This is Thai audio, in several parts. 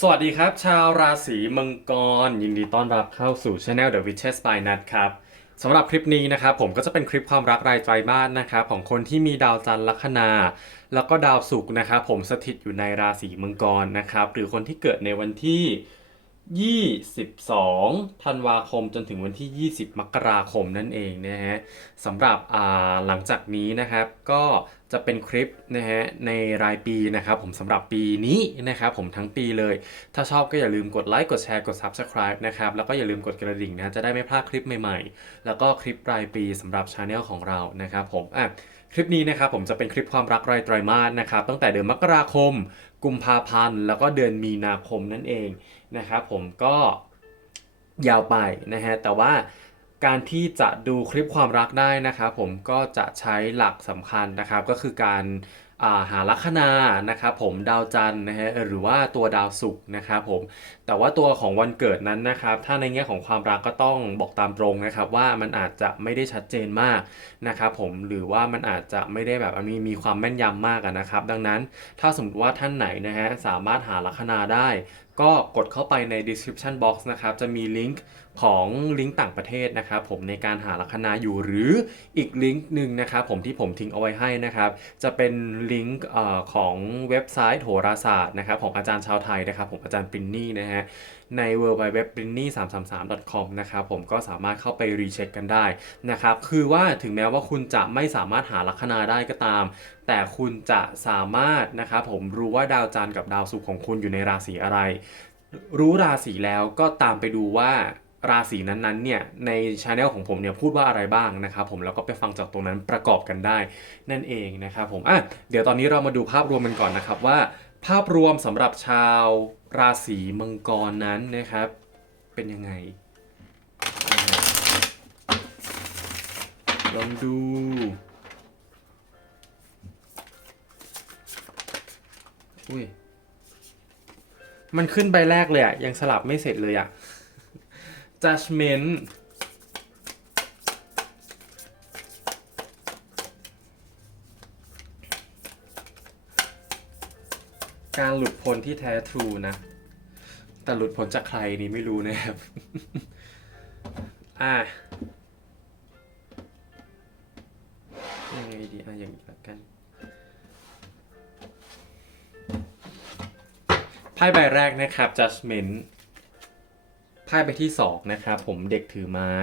สวัสดีครับ ชาวราศีมังกร ยินดีต้อนรับเข้าสู่ช anel The Witches by Nat ครับสำหรับคลิปนี้นะครับผมก็จะเป็นคลิปความรักรายไตรมาสนะครับของคนที่มีดาวจันทร์ลัคนา แล้วก็ดาวศุกร์นะครับผมสถิตอยู่ในราศีมังกรนะครับหรือคนที่เกิดในวันที่ 22 ธันวาคมจนถึงวันที่ 20 มกราคมนั่นเองนะฮะสำหรับอ่าหลังจากนี้นะครับก็จะเป็นคลิปนะฮะในรายปีนะครับผมสำหรับปีนี้นะครับผมทั้งปีเลย ถ้าชอบก็อย่าลืมกดไลค์กดแชร์กด Subscribe นะครับแล้วก็อย่าลืมกดกระดิ่งนะจะได้ไม่พลาดคลิปใหม่ๆ แล้วก็คลิปรายปีสำหรับช anel ของเรานะครับผมอะ คลิปนี้นะครับผมจะเป็นคลิปความรักรายไตรมาสนะครับตั้งแต่เดือนมกราคม กุมภาพันธ์ แล้วก็เดือนมีนาคมนั่นเองนะครับผมก็ยาวไปนะฮะแต่ว่าการที่จะดูคลิปความรักได้นะครับผมก็จะใช้หลักสำคัญนะครับก็คือการ หาลัคนานะครับผมดาวจันทร์นะฮะหรือว่าตัวดาวศุกร์นะครับผมแต่ว่าตัวของวันเกิดนั้นนะครับถ้าในแง่ของความรักก็ต้องบอกตามตรงนะครับว่ามันอาจจะไม่ได้ชัดเจนมากนะครับผมหรือว่ามันอาจจะไม่ได้แบบมีมีความแม่นยำมากนะครับ ดังนั้นถ้าสมมติว่าท่านไหนนะฮะสามารถหาลัคนาได้ ก็กดเข้าไปใน description box นะครับจะมีลิงก์ ของลิงก์ต่างประเทศนะครับผมในการหาลัคนาอยู่หรืออีกลิงก์หนึ่งนะครับผมที่ผมทิ้งเอาไว้ให้นะครับจะเป็นลิงก์ของเว็บไซต์โหราศาสตร์นะครับของอาจารย์ชาวไทยนะครับผมอาจารย์ปรินนี่นะฮะใน w w w p r i n n y 3 3 3 com นะครับผมก็สามารถเข้าไปรีเช็คกันได้นะครับคือว่าถึงแม้ว่าคุณจะไม่สามารถหาลัคนาได้ก็ตาม แต่คุณจะสามารถนะครับผมรู้ว่าดาวจันทร์กับดาวศุกร์ของคุณอยู่ในราศีอะไร รู้ราศีแล้วก็ตามไปดูว่า ราศีนั้นๆเนี่ยในช anel ของผมเนี่ยพูดว่าอะไรบ้างนะครับผมแล้วก็ไปฟังจากตรงนั้นประกอบกันได้นั่นเองนะครับผมอะเดี๋ยวตอนนี้เรามาดูภาพรวมกันก่อนนะครับว่า ภาพรวมสำหรับชาวราศีมังกรนั้นนะครับเป็นยังไงลองดูอุ้ยมันขึ้นใบแรกเลยอะยังสลับไม่เสร็จเลยอะ judgment การหลุดพ้นที่แท้ทรูนะ แต่หลุดพ้นจากใครนี่ไม่รู้นะครับ อะยังไงดีอะอย่างนี้ละกันไพ่ใบแรกนะครับ judgment ไพ่ใบที่สองนะครับผมเด็กถือไม้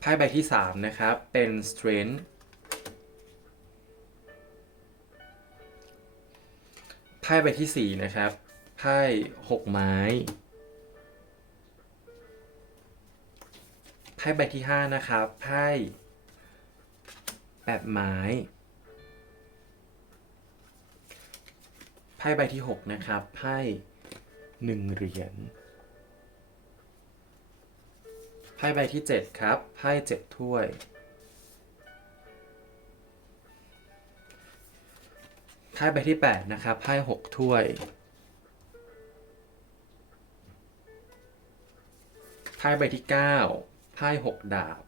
ไพ่ใบที่สามนะครับ เป็น strength ไพ่ใบที่สี่นะครับ ไพ่หกไม้ ไพ่ใบที่ห้านะครับ ไพ่แปดไม้ พ่ใบที่หกนะครับ ไพ่หนึ่งเหรียญ ไพ่ใบที่เจ็ดครับ ไพ่เจ็ดถ้วย ไพ่ใบที่ 8 นะครับ ไพ่6ถ้วย ไพ่ใบที่ 9 ไพ่6ดาบ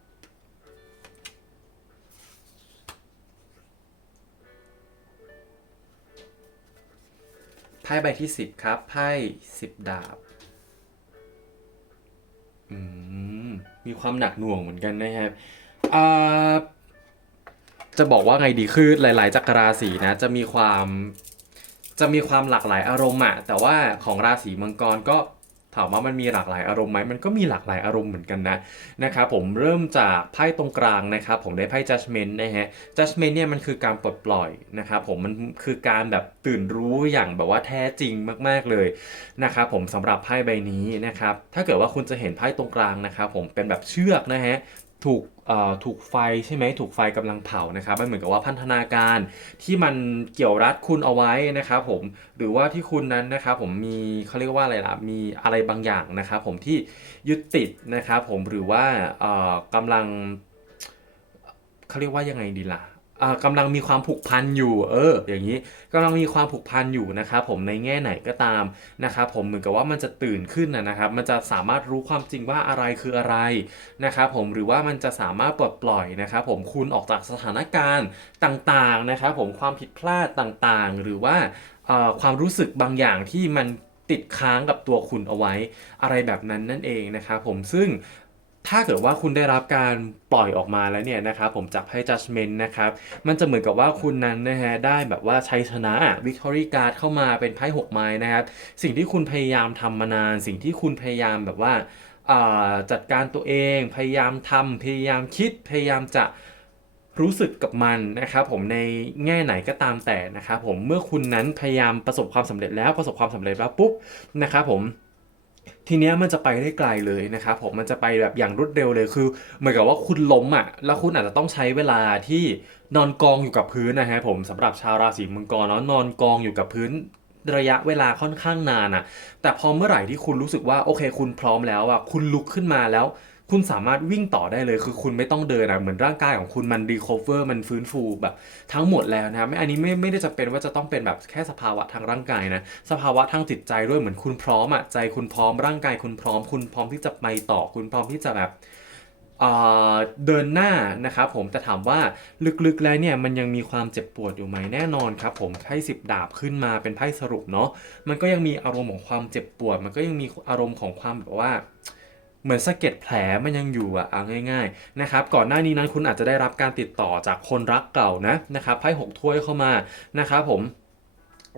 ไพ่ใบที่ 10 ครับ ไพ่10 ดาบอืมมีความหนักหน่วงเหมือนกันนะครับอ่าจะบอกว่าไงดีคือหลาย ๆ จักรราศีนะ จะมีความจะมีความหลากหลายอารมณ์อะแต่ว่าของราศีมังกรก็ ถามว่ามันมีหลากหลายอารมณ์ไหมมันก็มีหลากหลายอารมณ์เหมือนกันนะนะครับผมเริ่มจากไพ่ตรงกลางนะครับผมได้ไพ่ judgment นะฮะ judgment เนี่ยมันคือการปลดปล่อยนะครับผมมันคือการแบบตื่นรู้อย่างแบบว่าแท้จริงมาก ๆเลยนะครับผมสำหรับไพ่ใบนี้นะครับถ้าเกิดว่าคุณจะเห็นไพ่ตรงกลางนะครับผมเป็นแบบเชือกนะฮะ ถูกเอ่อถูกไฟใช่ไหมถูกไฟกำลังเผานะครับมันเหมือนกับว่าพันธนาการที่มันเกี่ยวรัดคุณเอาไว้นะครับผมหรือว่าที่คุณนั้นนะครับผมมีเขาเรียกว่าอะไรล่ะมีอะไรบางอย่างนะครับผมที่ยึดติดนะครับผมหรือว่าเอ่อกำลังเขาเรียกว่ายังไงดีล่ะ อ่ากำลังมีความผูกพันอยู่ เออ อย่างนี้กำลังมีความผูกพันอยู่นะครับผมในแง่ไหนก็ตามนะครับผมเหมือนกับว่ามันจะตื่นขึ้นนะครับ มันจะสามารถรู้ความจริงว่าอะไรคืออะไรนะครับผมหรือว่ามันจะสามารถปลดปล่อยนะครับผมคุณออกจากสถานการณ์ต่างๆนะครับผมความผิดพลาดต่างๆ หรือว่าความรู้สึกบางอย่างที่มันติดค้างกับตัวคุณเอาไว้ อะไรแบบนั้นนั่นเองนะครับผมซึ่ง ถ้าเกิดว่าคุณได้รับการปล่อยออกมาแล้วเนี่ยนะครับผมจากไพ่ judgment นะครับมันจะเหมือนกับว่าคุณนั้นนะฮะได้แบบว่าชัยชนะ victory card เข้ามาเป็นไพ่หกไม้นะครับสิ่งที่คุณพยายามทำมานาน สิ่งที่คุณพยายามแบบว่าอ่าจัดการตัวเอง พยายามทำพยายามคิดพยายามจะรู้สึกกับมันนะครับผมในแง่ไหนก็ตามแต่นะครับผมเมื่อคุณนั้นพยายามประสบความสำเร็จแล้วประสบความสำเร็จแล้วปุ๊บนะครับผม ทีเนี้ยมันจะไปได้ไกลเลยนะครับผมมันจะไปแบบอย่างรวดเร็วเลยคือเหมือนกับว่าคุณล้มอะแล้วคุณอาจจะต้องใช้เวลาที่นอนกองอยู่กับพื้นนะฮะผมสำหรับชาวราศีมังกรเนาะนอนกองอยู่กับพื้นระยะเวลาค่อนข้างนานอะแต่พอเมื่อไหร่ที่คุณรู้สึกว่าโอเค คุณพร้อมแล้วอะคุณลุกขึ้นมาแล้ว คุณสามารถวิ่งต่อได้เลย คือคุณไม่ต้องเดินอะเหมือนร่างกายของคุณมันรีคอเวอร์มันฟื้นฟูแบบทั้งหมดแล้วนะครับไม่อันนี้ไม่ไม่ได้จะเป็นว่าจะต้องเป็นแบบแค่สภาวะทางร่างกายนะสภาวะทางจิตใจด้วยเหมือนคุณพร้อมอะใจคุณพร้อมร่างกายคุณพร้อม คุณพร้อมที่จะไปต่อคุณพร้อมที่จะแบบเอ่อเดินหน้านะครับผมแต่ถามว่าลึกๆแล้วเนี่ยมันยังมีความเจ็บปวดอยู่ไหมแน่นอนครับผมไพ่สิบดาบขึ้นมาเป็นไพ่สรุปเนาะมันก็ยังมีอารมณ์ของความเจ็บปวด มันก็ยังมีอารมณ์ของความแบบว่า เหมือนสะเก็ดแผลมันยังอยู่อะเอาง่ายๆนะครับก่อนหน้านี้นั้นคุณอาจจะได้รับการติดต่อจากคนรักเก่านะนะครับไพ่หกถ้วยเข้ามานะครับผม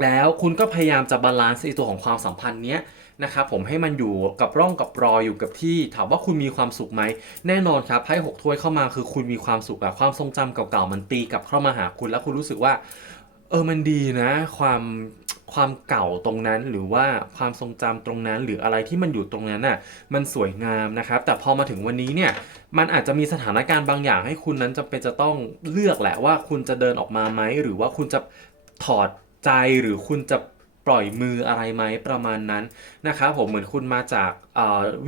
แล้วคุณก็พยายามจะบาลานซ์ไอตัวของความสัมพันธ์เนี้ยนะครับผมให้มันอยู่กับร่องกับรอยอยู่กับที่ถามว่าคุณมีความสุขไหมแน่นอนครับไพ่หกถ้วยเข้ามาคือคุณมีความสุขอะความทรงจำเก่าๆมันตีกลับเข้ามาหาคุณ แล้วคุณรู้สึกว่าเออมันดีนะ ความ ความเก่าตรงนั้นหรือว่าความทรงจำตรงนั้น หรืออะไรที่มันอยู่ตรงนั้นน่ะมันสวยงามนะครับ แต่พอมาถึงวันนี้เนี่ยมันอาจจะมีสถานการณ์บางอย่างให้คุณนั้นจำเป็นจะต้องเลือกแหละว่าคุณจะเดินออกมาไหมหรือว่าคุณจะถอดใจหรือคุณจะปล่อยมืออะไรไหมประมาณนั้นนะครับผมเหมือนคุณมาจาก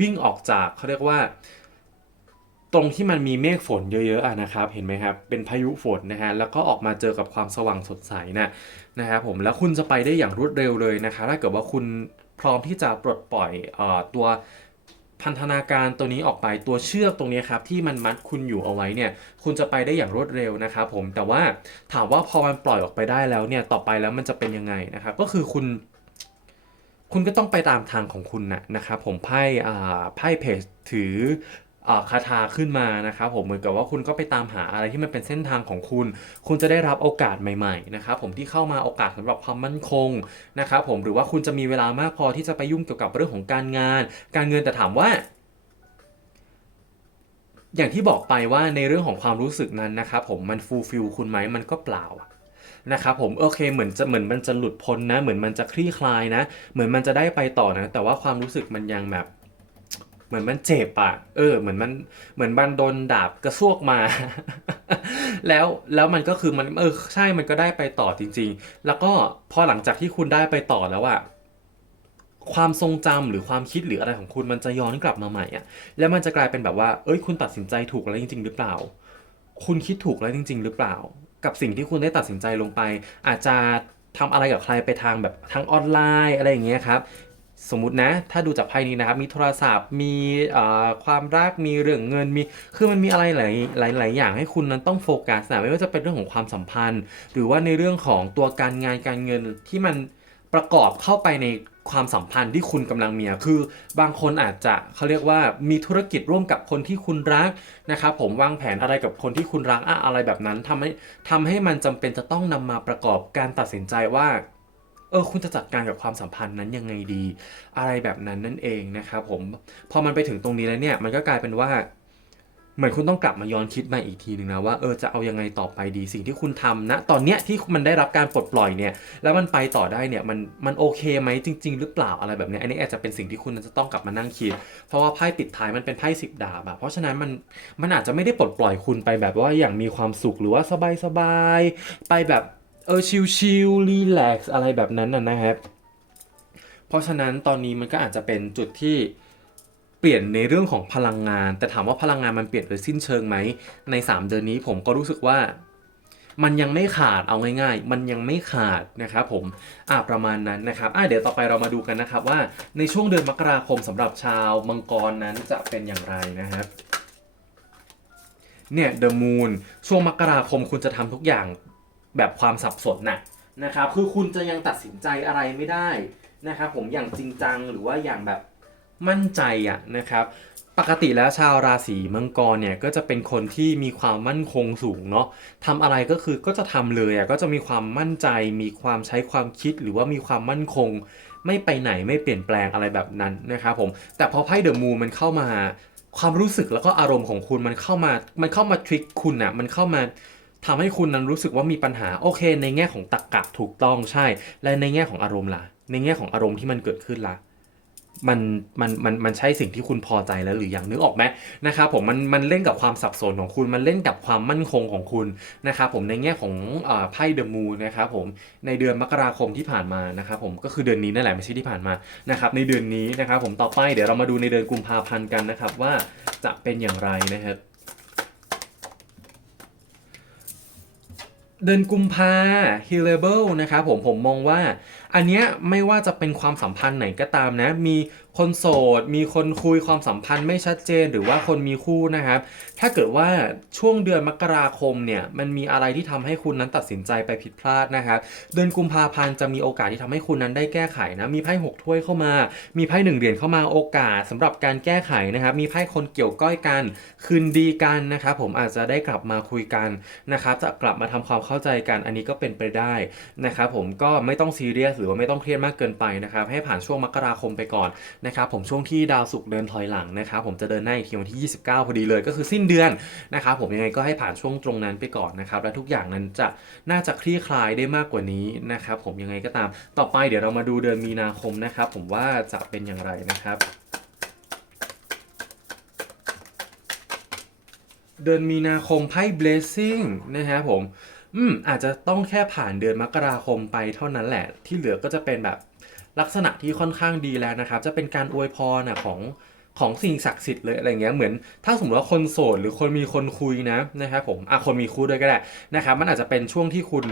วิ่งออกจากเขาเรียกว่า ตรงที่มันมีเมฆฝนเยอะๆอะนะครับ เห็นไหมครับเป็นพายุฝนนะฮะแล้วก็ออกมาเจอกับความสว่างสดใสนะ นะครับผมแล้วคุณจะไปได้อย่างรวดเร็วเลยนะครับถ้าเกิดว่าคุณพร้อมที่จะปลดปล่อยอตัวพันธนาการตัวนี้ออกไปตัวเชือกตรงนี้ครับที่มันมัดคุณอยู่เอาไว้เนี่ยคุณจะไปได้อย่างรวดเร็วนะครับผมแต่ว่าถามว่าพอมันปล่อยออกไปได้แล้วเนี่ยต่อไปแล้วมันจะเป็นยังไงนะครับก็คือคุณ คุณก็ต้องไปตามทางของคุณนะนะครับผมไพ่าไพ่เพจถือ คาถาขึ้นมานะครับผมเหมือนกับว่าคุณก็ไปตามหาอะไรที่มันเป็นเส้นทางของคุณ คุณจะได้รับโอกาสใหม่ๆนะครับผมที่เข้ามาโอกาสสำหรับความมั่นคงนะครับผมหรือว่าคุณจะมีเวลามากพอที่จะไปยุ่งเกี่ยวกับเรื่องของการงาน การเงินแต่ถามว่าอย่างที่บอกไปว่าในเรื่องของความรู้สึกนั้นนะครับผมมันฟูลฟิลคุณไหมมันก็เปล่านะครับผมโอเคเหมือนจะเหมือนมันจะหลุดพ้นนะ เหมือนมันจะคลี่คลายนะ เหมือนมันจะได้ไปต่อนะ แต่ว่าความรู้สึกมันยังแบบ เหมือนมันเจ็บอะเออ เหมือนมันเหมือนบันโดนดาบกระซวกมา แล้วแล้วมันก็คือมันเออใช่มันก็ได้ไปต่อจริง ๆ แล้วก็พอหลังจากที่คุณได้ไปต่อแล้วอะความทรงจำหรือความคิดหรืออะไรของคุณมันจะย้อนกลับมาใหม่อะแล้วมันจะกลายเป็นแบบว่า เอ้ย คุณตัดสินใจถูกแล้วจริง ๆ หรือเปล่า คุณคิดถูกแล้วจริง ๆ หรือเปล่า กับสิ่งที่คุณได้ตัดสินใจลงไป อาจจะทำอะไรกับใครไปทางแบบทางออนไลน์อะไรอย่างเงี้ยครับ สมมตินะ ถ้าดูจากไพ่นี้นะครับ มีโทรศัพท์ มีความรัก มีเรื่องเงิน มี คือมันมีอะไรหลายหลายหลายอย่างให้คุณนั้นต้องโฟกัสนะไม่ว่าจะเป็นเรื่องของความสัมพันธ์ หรือว่าในเรื่องของตัวการงานการเงินที่มันประกอบเข้าไปในความสัมพันธ์ที่คุณกำลังมีคือบางคนอาจจะเขาเรียกว่ามีธุรกิจร่วมกับคนที่คุณรักนะครับผมวางแผนอะไรกับคนที่คุณรักอะอะไรแบบนั้นทำให้ทำให้มันจำเป็นจะต้องนำมาประกอบการตัดสินใจว่า เออคุณจะจัดการกับความสัมพันธ์นั้นยังไงดี อะไรแบบนั้นนั่นเองนะครับผมพอมันไปถึงตรงนี้แล้วเนี่ยมันก็กลายเป็นว่าเหมือนคุณต้องกลับมาย้อนคิดมาอีกทีหนึ่งนะว่าเออจะเอายังไงต่อไปดีสิ่งที่คุณทำนะตอนเนี้ยที่มันได้รับการปลดปล่อยเนี่ยแล้วมันไปต่อได้เนี่ยมันมันโอเคไหมจริง ๆ หรือเปล่าอะไรแบบนี้อันนี้อาจจะเป็นสิ่งที่คุณจะต้องกลับมานั่งคิด เพราะว่าไพ่ปิดท้ายมันเป็นไพ่สิบดาบอะเพราะฉะนั้นมันมันอาจจะไม่ได้ปลดปล่อยคุณไปแบบว่าอย่างมีความสุขหรือว่าสบายๆไปแบบ ออชิลๆรีแลกซ์อะไรแบบนั้นนะนะครับ เพราะฉะนั้นตอนนี้มันก็อาจจะเป็นจุดที่เปลี่ยนในเรื่องของพลังงาน แต่ถามว่าพลังงานมันเปลี่ยนโดยสิ้นเชิงไหมใน 3 เดือนนี้ผมก็รู้สึกว่า มันยังไม่ขาดเอาง่ายๆ มันยังไม่ขาดนะครับผมอะประมาณนั้นนะครับอะเดี๋ยวต่อไปเรามาดูกันนะครับว่าในช่วงเดือนมกราคมสำหรับชาวมังกรนั้นจะเป็นอย่างไรนะครับเนี่ย The Moon ช่วงมกราคมคุณจะทำทุกอย่าง แบบความสับสนนะนะครับคือคุณจะยังตัดสินใจอะไรไม่ได้นะครับผมอย่างจริงจังหรือว่าอย่างแบบมั่นใจอะนะครับปกติแล้วชาวราศีมังกรเนี่ยก็จะเป็นคนที่มีความมั่นคงสูงเนาะทำอะไรก็คือก็จะทำเลยอะก็จะมีความมั่นใจ มีความใช้ความคิดหรือว่ามีความมั่นคง ไม่ไปไหนไม่เปลี่ยนแปลงอะไรแบบนั้นนะครับผมแต่พอไพ่เดอะมูมันเข้ามาความรู้สึกแล้วก็อารมณ์ของคุณมันเข้ามามันเข้ามาทริคคุณอะมันเข้ามา ทำให้คุณนั้นรู้สึกว่ามีปัญหาโอเค ในแง่ของตรรกะถูกต้องใช่ และในแง่ของอารมณ์ล่ะ ในแง่ของอารมณ์ที่มันเกิดขึ้นล่ะมันมันมันมันใช่สิ่งที่คุณพอใจแล้วหรือยังนึกออกไหมนะครับผมมันมันเล่นกับความสับสนของคุณมันเล่นกับความมั่นคงของคุณนะครับผมในแง่ของอ่าไพ่เดอะมูนนะครับผมในเดือนมกราคมที่ผ่านมานะครับผมก็คือเดือนนี้นั่นแหละไม่ใช่ที่ผ่านมานะครับในเดือนนี้นะครับผมต่อไปเดี๋ยวเรามาดูในเดือนกุมภาพันธ์กันนะครับว่าจะเป็นอย่างไรนะครับ เดือนกุมภา h e a l a b l e นะครับผมผมมองว่า อันเนี้ยไม่ว่าจะเป็นความสัมพันธ์ไหนก็ตามนะ มีคนโสด มีคนคุยความสัมพันธ์ไม่ชัดเจนหรือว่าคนมีคู่นะครับ ถ้าเกิดว่าช่วงเดือนมกราคมเนี่ยมันมีอะไรที่ทำให้คุณนั้นตัดสินใจไปผิดพลาดนะครับ เดือนกุมภาพันธ์จะมีโอกาสที่ทำให้คุณนั้นได้แก้ไขนะมีไพ่หกถ้วยเข้ามา มีไพ่หนึ่งเหรียญเข้ามาโอกาสสำหรับการแก้ไขนะครับ มีไพ่คนเกี่ยวก้อยกันคืนดีกันนะครับผมอาจจะได้กลับมาคุยกันนะครับจะกลับมาทำความเข้าใจกันอันนี้ก็เป็นไปได้นะครับผมก็ไม่ต้องซีเรียสหรือว่าไม่ต้องเครียดมากเกินไปนะครับให้ผ่านช่วงมกราคมไปก่อนนะครับผมช่วงที่ดาวศุกร์เดินถอยหลังนะครับผมจะเดินหน้าอีกทีวันที่ 29 พอดีเลยก็คือสิ้นเดือนนะครับผมยังไงก็ให้ผ่านช่วงตรงนั้นไปก่อนนะครับและทุกอย่างนั้นจะน่าจะคลี่คลายได้มากกว่านี้นะครับผมยังไงก็ตามต่อไปเดี๋ยวเรามาดูเดือนมีนาคมนะครับผมว่าจะเป็นอย่างไรนะครับเดือนมีนาคมไพ่ blessing นะฮะผม อืม อาจจะต้องแค่ผ่านเดือนมกราคมไปเท่านั้นแหละ ที่เหลือก็จะเป็นแบบ ลักษณะที่ค่อนข้างดีแล้วนะครับ จะเป็นการอวยพรนะของของสิ่งศักดิ์สิทธิ์เลยอะไรเงี้ยเหมือน ถ้าสมมติว่าคนโสดหรือคนมีคนคุยนะนะครับผมอะคนมีคู่ด้วยก็ได้นะครับมันอาจจะเป็นช่วงที่คุณ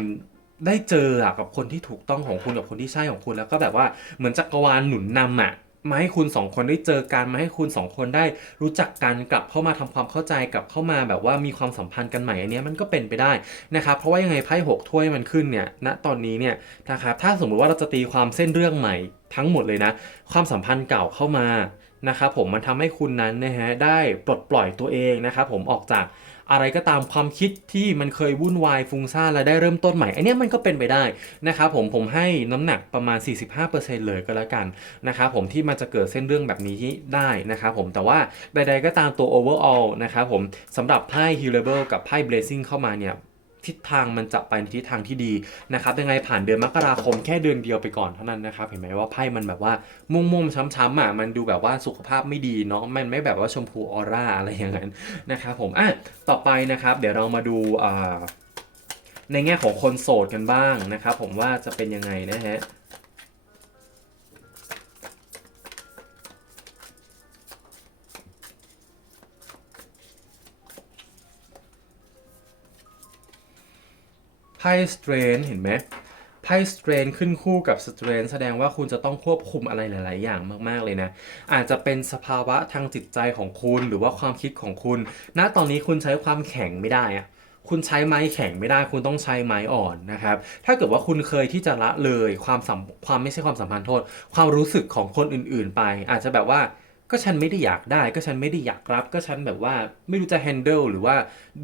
ได้เจอกับคนที่ถูกต้องของคุณกับคนที่ใช่ของคุณแล้วก็แบบว่าเหมือนจักรวาลหนุนนำอะ มาให้คุณสองคนได้เจอกันมาให้คุณสองคนได้รู้จักกันกลับเข้ามาทำความเข้าใจกลับเข้ามาแบบว่ามีความสัมพันธ์กันใหม่อันนี้มันก็เป็นไปได้นะครับเพราะว่ายังไงไพ่หกถ้วยมันขึ้นเนี่ยณตอนนี้เนี่ยนะครับถ้าสมมุติว่าเราจะตีความเส้นเรื่องใหม่ทั้งหมดเลยนะ ความสัมพันธ์เก่าเข้ามานะครับผมมันทำให้คุณนั้นนะฮะได้ปลดปล่อยตัวเองนะครับผมออกจาก อะไรก็ตามความคิดที่มันเคยวุ่นวายฟุ้งซ่านและได้เริ่มต้นใหม่ อันนี้มันก็เป็นไปได้นะครับผมผมให้น้ำหนักประมาณ 45%เลยก็แล้วกันนะครับผมที่มันจะเกิดเส้นเรื่องแบบนี้ที่ได้นะครับผมแต่ว่าใดๆก็ตามตัว overall นะครับผมสำหรับไพ่ h e a l a b l e กับไพ่ blessing เข้ามาเนี่ย ทิศทางมันจะไปในทิศทางที่ดีนะครับยังไงผ่านเดือนมกราคมแค่เดือนเดียวไปก่อนเท่านั้นนะครับเห็นไหมว่าไพ่มันแบบว่ามุ่งมุ่มๆช้ำๆอะมันดูแบบว่าสุขภาพไม่ดีเนาะมันไม่แบบว่าชมพูออร่าอะไรอย่างนั้นนะครับผมอะต่อไปนะครับ เดี๋ยวเรามาดูอ่าในแง่ของคนโสดกันบ้างนะครับผมว่าจะเป็นยังไงนะฮะ ไพ่สเตรนเห็นไหมไพ่สเตรนขึ้นคู่กับสเตรนแสดงว่าคุณจะต้องควบคุมอะไรหลาย ๆ อย่างมาก ๆ เลยนะ อาจจะเป็นสภาวะทางจิตใจของคุณหรือว่าความคิดของคุณ ณ ตอนนี้คุณใช้ความแข็งไม่ได้อะคุณใช้ไม้แข็งไม่ได้ คุณต้องใช้ไม้อ่อนนะครับ ถ้าเกิดว่าคุณเคยที่จะละเลยความสัมความไม่ใช่ความสัมพันธ์โทษ ความรู้สึกของคนอื่น ๆ ไป อาจจะแบบว่า ก็ฉันไม่ได้อยากได้ ก็ฉันไม่ได้อยากรับ ก็ฉันแบบว่าไม่รู้จะ handle หรือว่า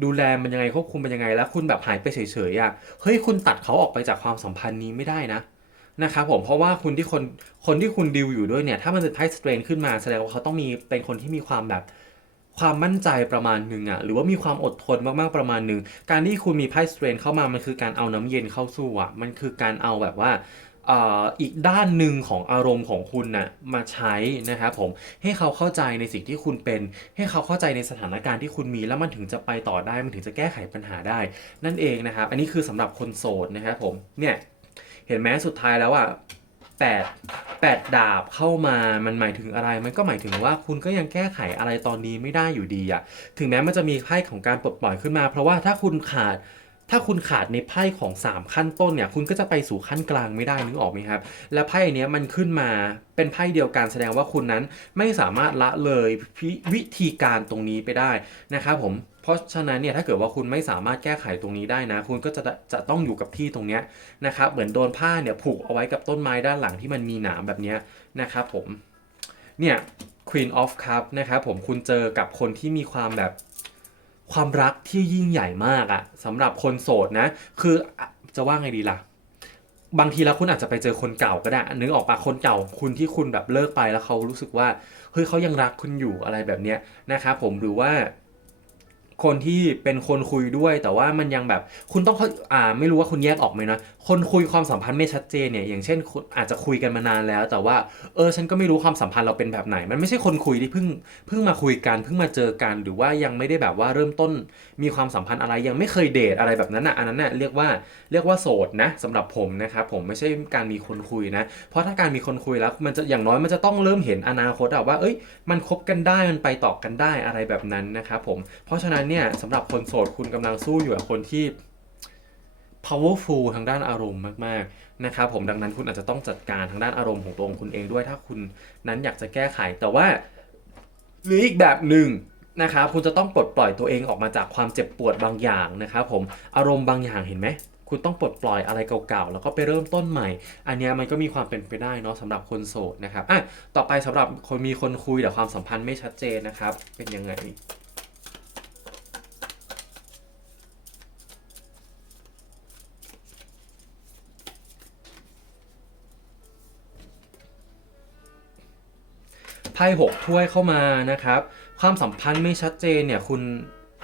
ดูแลมันยังไงควบคุมมันยังไงแล้ว คุณแบบหายไปเฉยๆอะเฮ้ยคุณตัดเขาออกไปจากความสัมพันธ์นี้ไม่ได้นะนะครับผมเพราะว่าคุณที่คนคนที่คุณดิวอยู่ด้วยเนี่ยถ้ามันจะไพ่สเตรนขึ้นมาแสดงว่าเขาต้องมีเป็นคนที่มีความแบบความมั่นใจประมาณหนึ่งอะหรือว่ามีความอดทนมากๆประมาณหนึ่งการที่คุณมีไพ่สเตรนเข้ามามันคือการเอาน้ำเย็นเข้าสู้อะมันคือการเอาแบบว่า อีกด้านหนึ่งของอารมณ์ของคุณน่ะมาใช้นะครับผมให้เขาเข้าใจในสิ่งที่คุณเป็น ให้เขาเข้าใจในสถานการณ์ที่คุณมีแล้วมันถึงจะไปต่อได้มันถึงจะแก้ไขปัญหาได้ นั่นเองนะครับ อันนี้คือสำหรับคนโสดนะครับผมเนี่ยเห็นไหมสุดท้ายแล้วอะแปดแปดดาบเข้ามามันหมายถึงอะไร มันก็หมายถึงว่าคุณก็ยังแก้ไขอะไรตอนนี้ไม่ได้อยู่ดีอะถึงแม้มันจะมีไพ่ของการปลดปล่อยขึ้นมา เพราะว่าถ้าคุณขาด ถ้าคุณขาดในไพ่ของ 3 ขั้นต้นเนี่ย คุณก็จะไปสู่ขั้นกลางไม่ได้นึกออกไหมครับ และไพ่เนี้ยมันขึ้นมาเป็นไพ่เดียวกันแสดงว่าคุณนั้นไม่สามารถละเลยวิธีการตรงนี้ไปได้นะครับผม เพราะฉะนั้นเนี่ยถ้าเกิดว่าคุณไม่สามารถแก้ไขตรงนี้ได้นะ คุณก็จะจะต้องอยู่กับที่ตรงเนี้ยนะครับ เหมือนโดนผ้าเนี่ยผูกเอาไว้กับต้นไม้ด้านหลังที่มันมีหนามแบบเนี้ยนะครับผม เนี่ย Queen of Cup นะครับผมคุณเจอกับคนที่มีความแบบ ความรักที่ยิ่งใหญ่มากอะสำหรับคนโสดนะ คือจะว่าไงดีล่ะ บางทีแล้วคุณอาจจะไปเจอคนเก่าก็ได้นึกออกปะคนเก่าคุณที่คุณแบบเลิกไปแล้วเขารู้สึกว่าเฮ้ยเขายังรักคุณอยู่อะไรแบบเนี้ยนะครับผมหรือว่า คนที่เป็นคนคุยด้วย แต่ว่ามันยังแบบคุณต้องเขาอ่าไม่รู้ว่าคุณแยกออกไหมนะคนคุยความสัมพันธ์ไม่ชัดเจนเนี่ยอย่างเช่นอาจจะคุยกันมานานแล้ว แต่ว่าเออฉันก็ไม่รู้ความสัมพันธ์เราเป็นแบบไหน มันไม่ใช่คนคุยที่เพิ่งเพิ่งมาคุยกันเพิ่งมาเจอกัน หรือว่ายังไม่ได้แบบว่าเริ่มต้นมีความสัมพันธ์อะไรยังไม่เคยเดทอะไรแบบนั้นอะอันนั้นน่ะเรียกว่าเรียกว่าโสดนะสำหรับผมนะครับผมไม่ใช่การมีคนคุยนะ เพราะถ้าการมีคนคุยแล้วมันจะอย่างน้อยมันจะต้องเริ่มเห็นอนาคตว่าเอ้ยมันคบกันได้มันไปต่อกันได้อะไรแบบนั้นนะครับผมเพราะฉะนั้นเนี่ยสำหรับคนโสดคุณกำลังสู้อยู่กับคนที่ powerful ทางด้านอารมณ์มากๆนะครับผมดังนั้นคุณอาจจะต้องจัดการทางด้านอารมณ์ของตัวคุณเองด้วยถ้าคุณนั้นอยากจะแก้ไขแต่ว่าหรืออีกแบบหนึ่งนะครับคุณจะต้องปลดปล่อยตัวเองออกมาจากความเจ็บปวดบางอย่างนะครับผมอารมณ์บางอย่างเห็นไหมคุณต้องปลดปล่อยอะไรเก่าๆ แล้วก็ไปเริ่มต้นใหม่ อันนี้มันก็มีความเป็นไปได้เนาะสำหรับคนโสดนะครับอะต่อไปสำหรับคนมีคนคุยแต่ความสัมพันธ์ไม่ชัดเจนนะครับ เป็นยังไง ไพ่หกถ้วยเข้ามานะครับ ความสัมพันธ์ไม่ชัดเจนเนี่ยคุณ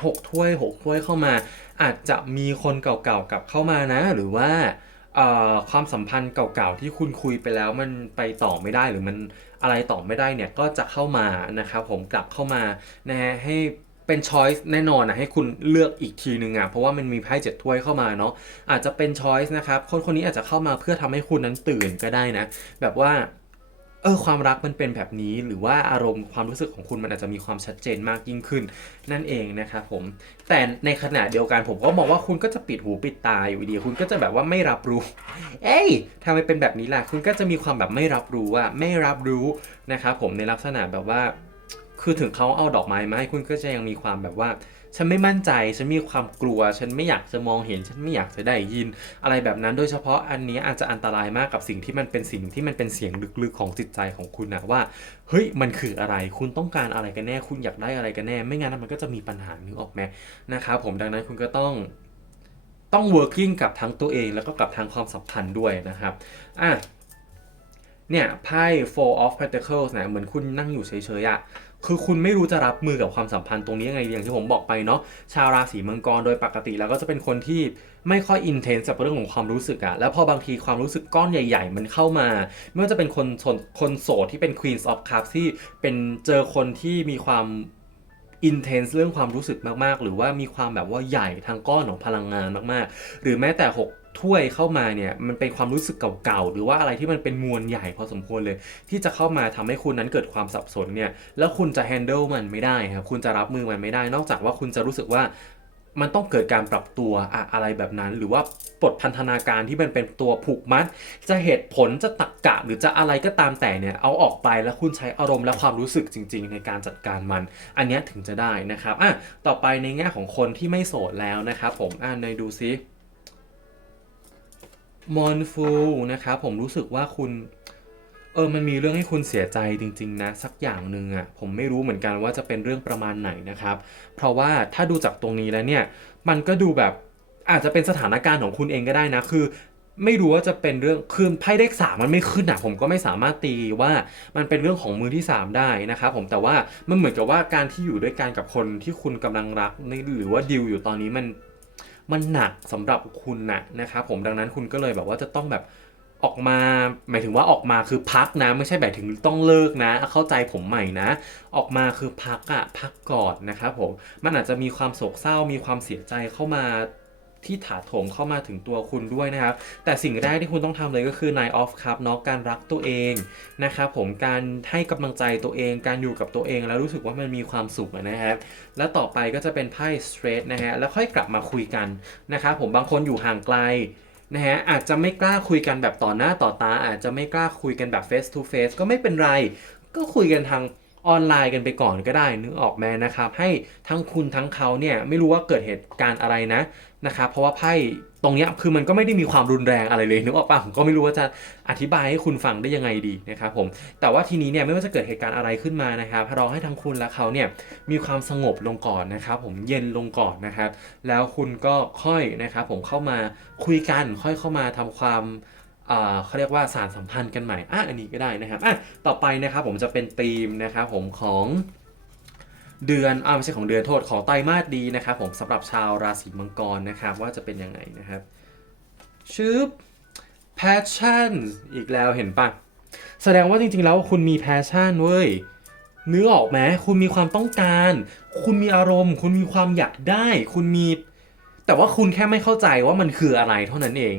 หกถ้วยหกถ้วยเข้ามา อาจจะมีคนเก่าๆกลับเข้ามานะ หรือว่าความสัมพันธ์เก่าๆที่คุณคุยไปแล้วมันไปต่อไม่ได้หรือมันอะไรต่อไม่ได้เนี่ยก็จะเข้ามานะครับผมกลับเข้ามานะฮะให้เป็นช้อยส์แน่นอนนะให้คุณเลือกอีกทีหนึ่งอะเพราะว่ามันมีไพ่เจ็ดถ้วยเข้ามาเนาะอาจจะเป็นช้อยส์นะครับคนคนนี้อาจจะเข้ามาเพื่อทำให้คุณนั้นตื่นก็ได้นะ แบบว่า เออความรักมันเป็นแบบนี้ หรือว่าอารมณ์ความรู้สึกของคุณมันอาจจะมีความชัดเจนมากยิ่งขึ้น นั่นเองนะครับผมแต่ในขณะเดียวกันผมก็มองว่าคุณก็จะปิดหูปิดตาอยู่ดี คุณก็จะแบบว่าไม่รับรู้ เอ้ยทำไมเป็นแบบนี้ล่ะคุณก็จะมีความแบบไม่รับรู้ว่าไม่รับรู้นะครับผมในลักษณะแบบว่า คือถึงเขาเอาดอกไม้มาให้คุณก็จะยังมีความแบบว่า ฉันไม่มั่นใจ ฉันมีความกลัว ฉันไม่อยากจะมองเห็น ฉันไม่อยากจะได้ยิน อะไรแบบนั้น โดยเฉพาะอันนี้อาจจะอันตรายมากกับสิ่งที่มันเป็นสิ่งที่มันเป็นเสียงลึกๆของจิตใจของคุณนะว่า เฮ้ย มันคืออะไร คุณต้องการอะไรกันแน่ คุณอยากได้อะไรกันแน่ ไม่งั้นมันก็จะมีปัญหานึกออกไหมนะครับผม ดังนั้นคุณก็ต้องต้อง working กับทั้งตัวเองแล้วก็กับทางความสัมพันธ์ด้วยนะครับ อะ เนี่ยไพ่ four of pentacles เนี่ยเหมือนคุณนั่งอยู่เฉยๆอะ คือคุณไม่รู้จะรับมือกับความสัมพันธ์ตรงนี้ยังไงอย่างที่ผมบอกไปเนาะชาวราศีมังกรโดยปกติ แล้วก็จะเป็นคนที่ไม่ค่อยอินเทนส์กับเรื่องของความรู้สึกอะแล้วพอบางทีความรู้สึกก้อนใหญ่ ๆ มันเข้ามา ไม่ว่าจะเป็นคนคนคนโสดที่เป็น Queen of Cups ที่เป็นเจอคนที่มีความอินเทนส์เรื่องความรู้สึกมากๆ หรือว่ามีความแบบว่าใหญ่ทางก้อนของพลังงานมากๆ หรือแม้แต่ 6 ถ้วยเข้ามาเนี่ยมันเป็นความรู้สึกเก่าๆหรือว่าอะไรที่มันเป็นมวลใหญ่พอสมควรเลย ที่จะเข้ามาทำให้คุณนั้นเกิดความสับสนเนี่ยแล้วคุณจะ handle มันไม่ได้ครับคุณจะรับมือมันไม่ได้ นอกจากว่าคุณจะรู้สึกว่ามันต้องเกิดการปรับตัวอะอะไรแบบนั้น หรือว่าบทพันธนาการที่มันเป็นตัวผูกมัด จะเหตุผลจะตักกะหรือจะอะไรก็ตามแต่เนี่ยเอาออกไปแล้วคุณใช้อารมณ์และความรู้สึกจริง ๆ ในการจัดการมัน อันนี้ถึงจะได้นะครับอะต่อไปในแง่ของคนที่ไม่โสดแล้วนะครับผมอะในดูซิ มอนฟูนะครับผมรู้สึกว่าคุณ เออมันมีเรื่องให้คุณเสียใจจริง ๆ นะ สักอย่างหนึ่งอะ่ะผมไม่รู้เหมือนกันว่าจะเป็นเรื่องประมาณไหนนะครับ เพราะว่าถ้าดูจากตรงนี้แล้วเนี่ย มันก็ดูแบบอาจจะเป็นสถานการณ์ของคุณเองก็ได้นะ คือไม่รู้ว่าจะเป็นเรื่องคือไพ่เลขสามมันไม่ขึ้นอะผมก็ไม่สามารถตีว่ามันเป็นเรื่องของมือที่ 3 ได้นะครับผมแต่ว่ามันเหมือนกับว่าการที่อยู่ด้วยกันกับคนที่คุณกำลังรักหรือว่าดิวอยู่ตอนนี้มัน มันหนักสำหรับคุณนะนะครับผมดังนั้นคุณก็เลยแบบว่าจะต้องแบบออกมาหมายถึงว่าออกมาคือพักนะ ไม่ใช่แบบถึงต้องเลิกนะ เข้าใจผมใหม่นะ ออกมาคือพักอะพักก่อนนะครับผมมันอาจจะมีความโศกเศร้ามีความเสียใจเข้ามา ที่ถาโถมเข้ามาถึงตัวคุณด้วยนะครับ แต่สิ่งแรกที่คุณต้องทำเลยก็คือ Nine of Cup เนาะการรักตัวเองนะครับผมการให้กำลังใจตัวเอง การอยู่กับตัวเองแล้วรู้สึกว่ามันมีความสุขนะครับและต่อไปก็จะเป็นไพ่ straight นะฮะแล้วค่อยกลับมาคุยกันนะครับผมบางคนอยู่ห่างไกลนะฮะอาจจะไม่กล้าคุยกันแบบต่อหน้าต่อตา อาจจะไม่กล้าคุยกันแบบ face to face ก็ไม่เป็นไร ก็คุยกันทางออนไลน์กันไปก่อนก็ได้นึกออกแม่นะครับ ให้ทั้งคุณทั้งเขาเนี่ยไม่รู้ว่าเกิดเหตุการณ์อะไรนะ นะครับเพราะว่าไพ่ตรงเนี้ยคือมันก็ไม่ได้มีความรุนแรงอะไรเลยนึกออกปะผมก็ไม่รู้ว่าจะอธิบายให้คุณฟังได้ยังไงดีนะครับผมแต่ว่าทีนี้เนี่ยไม่ว่าจะเกิดเหตุการณ์อะไรขึ้นมานะครับรอให้ทั้งคุณและเขาเนี่ยมีความสงบลงก่อนนะครับผมเย็นลงก่อนนะครับ แล้วคุณก็ค่อยนะครับผมเข้ามาคุยกันค่อยเข้ามาทำความเขาเรียกว่าสารสัมพันธ์กันใหม่อะอันนี้ก็ได้นะครับอะต่อไปนะครับผมจะเป็นธีมนะครับผมของ เดือนอ่าไม่ใช่ของเดือนโทษของไตรมาสดีนะครับผมสำหรับชาวราศีมังกรนะครับว่าจะเป็นยังไงนะครับชืบ passion อีกแล้วเห็นปะแสดงว่าจริงๆแล้วคุณมี passion เว้ยนึกออกไหมคุณมีความต้องการ คุณมีอารมณ์ คุณมีความอยากได้ คุณมี แต่ว่าคุณแค่ไม่เข้าใจว่ามันคืออะไรเท่านั้นเอง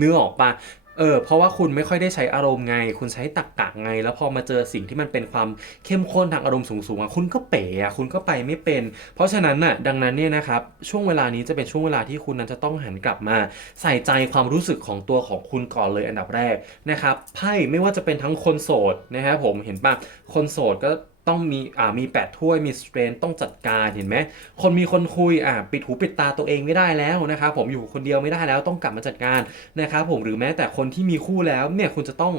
นึกออกปะ เออเพราะว่าคุณไม่ค่อยได้ใช้อารมณ์ไง คุณใช้ตรรกกะไง แล้วพอมาเจอสิ่งที่มันเป็นความเข้มข้นทางอารมณ์สูงๆอะคุณก็เป๋อะคุณก็ไปไม่เป็น เพราะฉะนั้นน่ะดังนั้นเนี่ยนะครับช่วงเวลานี้จะเป็นช่วงเวลาที่คุณนั้นจะต้องหันกลับมา ใส่ใจความรู้สึกของตัวของคุณก่อนเลยอันดับแรกนะครับไพ่ไม่ว่าจะเป็นทั้งคนโสดนะครับผมเห็นปะคนโสดก็ ต้องมีอ่ามีแปดถ้วยมีสเตรนต้องจัดการเห็นไหมคนมีคนคุยอ่าปิดหูปิดตาตัวเองไม่ได้แล้วนะครับผมอยู่คนเดียวไม่ได้แล้วต้องกลับมาจัดการนะครับผมหรือแม้แต่คนที่มีคู่แล้วเนี่ยคุณจะต้อง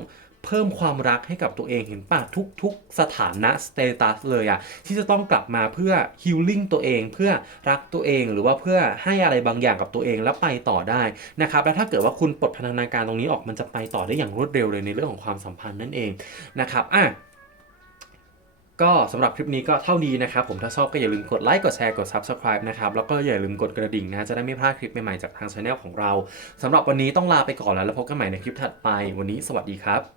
เพิ่มความรักให้กับตัวเองเห็นปะทุกๆ สถานะสเตตัสเลยอะที่จะต้องกลับมาเพื่อฮิลลิ่งตัวเองเพื่อรักตัวเองหรือว่าเพื่อให้อะไรบางอย่างกับตัวเองแล้วไปต่อได้นะครับและถ้าเกิดว่าคุณปลดพันธนาการตรงนี้ออกมันจะไปต่อได้อย่างรวดเร็วเลยในเรื่องของความสัมพันธ์นั่นเองนะครับอะ ก็สำหรับคลิปนี้ก็เท่านี้นะครับ ผมถ้าชอบก็อย่าลืมกดไลค์กดแชร์กด Subscribe นะครับ แล้วก็อย่าลืมกดกระดิ่งนะจะได้ไม่พลาดคลิปใหม่ๆจากทางช anel ของเราสำหรับวันนี้ต้องลาไปก่อนแล้วแล้วพบกันใหม่ในคลิปถัดไปวันนี้สวัสดีครับ